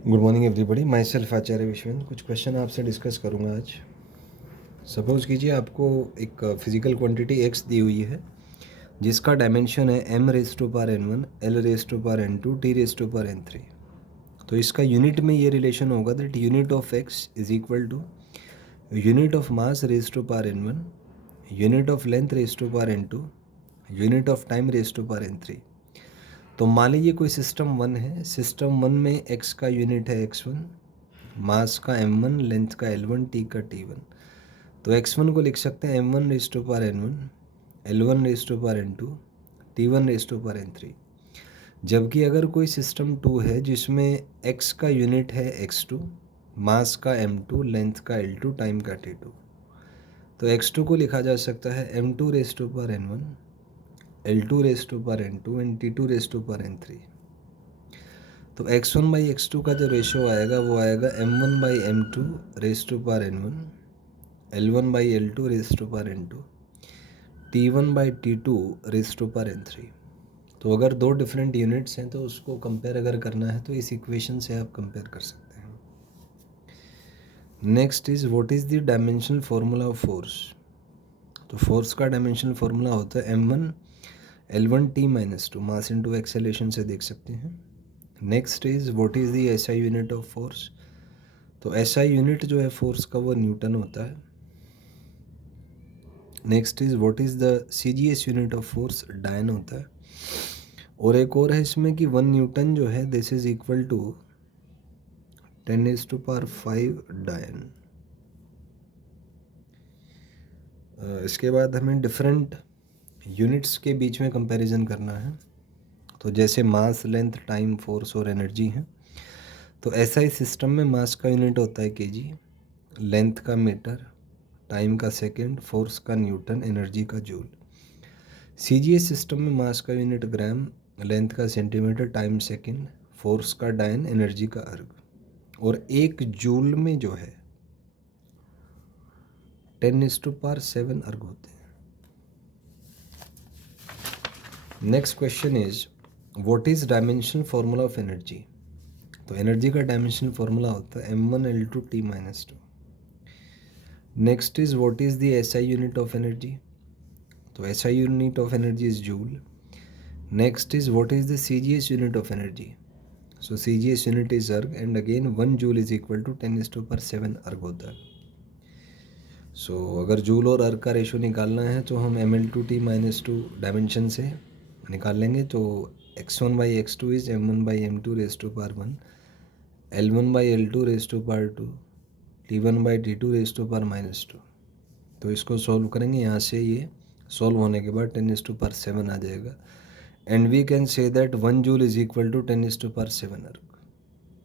Good morning everybody, माई सेल्फ आचार्य विश्वन। कुछ क्वेश्चन आपसे डिस्कस करूंगा आज। सपोज कीजिए आपको एक फिजिकल क्वांटिटी x दी हुई है जिसका डायमेंशन है m raise to power n1, l raise to power n2, t raise to power n3। तो इसका यूनिट में ये रिलेशन होगा that unit of x is equal to unit of mass raise to power n1, unit of length raise to power n2, unit of time raise to power n3। तो मान लीजिए कोई system 1 है। System 1 में x का unit है x1, मास का m1, length का l1, t का t1। तो x1 को लिख सकते हैं m1 raise to power n1, l1 raise to power n2, t1 raise to power n3। जबकि अगर कोई सिस्टम 2 है जिसमें x का यूनिट है x2, मास का m2, लेंथ का l2, टाइम का t2। तो x2 को लिखा जा सकता है m2 raise to power n1, L2 raise to power n2 and T2 raise to power n3। तो x1 बाई x2 का जो रेशो आएगा वो आएगा m1 by m2 raise to power n1, L1 by L2 raise to power n2, T1 by T2 raise to power n3। तो अगर दो different units हैं तो उसको कंपेयर अगर करना है तो इस इक्वेशन से आप कंपेयर कर सकते हैं। Next is what is the dimensional formula of force. तो फोर्स का डायमेंशनल फार्मूला होता है m1 L1 T minus two, mass into acceleration से देख सकते हैं। Next is what is the SI unit of force. तो SI यूनिट जो है फोर्स का वो न्यूटन होता है। Next is what is the CGS unit of force, डायन होता है। और एक और है इसमें कि 1 न्यूटन जो है दिस इज इक्वल टू 10⁵ डायन। इसके बाद हमें डिफरेंट यूनिट्स के बीच में कंपैरिजन करना है। तो जैसे मास, लेंथ, टाइम, फोर्स और एनर्जी है। तो SI सिस्टम में मास का यूनिट होता है kg, लेंथ का मीटर, टाइम का सेकंड, फोर्स का न्यूटन, एनर्जी का जूल। CGS सिस्टम में मास का यूनिट ग्राम, लेंथ का सेंटीमीटर, टाइम सेकंड, फोर्स का डायन, एनर्जी का अर्ग। और एक जूल में जो है 10⁷ अर्ग होते हैं। Next question is what is dimensional formula of energy. तो एनर्जी का डायमेंशनल फार्मूला होता है m1 L2 T minus 2। Next is what is the SI unit of energy. तो SI unit of energy is joule. Next is what is the CGS unit of energy. So CGS unit is erg and again 1 joule is equal to 10⁷ erg होता है। सो अगर joule और अर्ग का ratio निकालना है तो हम mL2 T माइनस 2 डायमेंशन से निकाल लेंगे। तो x1 by x2 is m1 by m2 raise to power 1, L1 by L2 raise to power 2, T1 by T2 raise to power minus 2। तो इसको सॉल्व करेंगे। यहाँ से ये सॉल्व होने के बाद 10⁷ आ जाएगा and we can say that 1 joule is equal to 10⁷ अर्ग।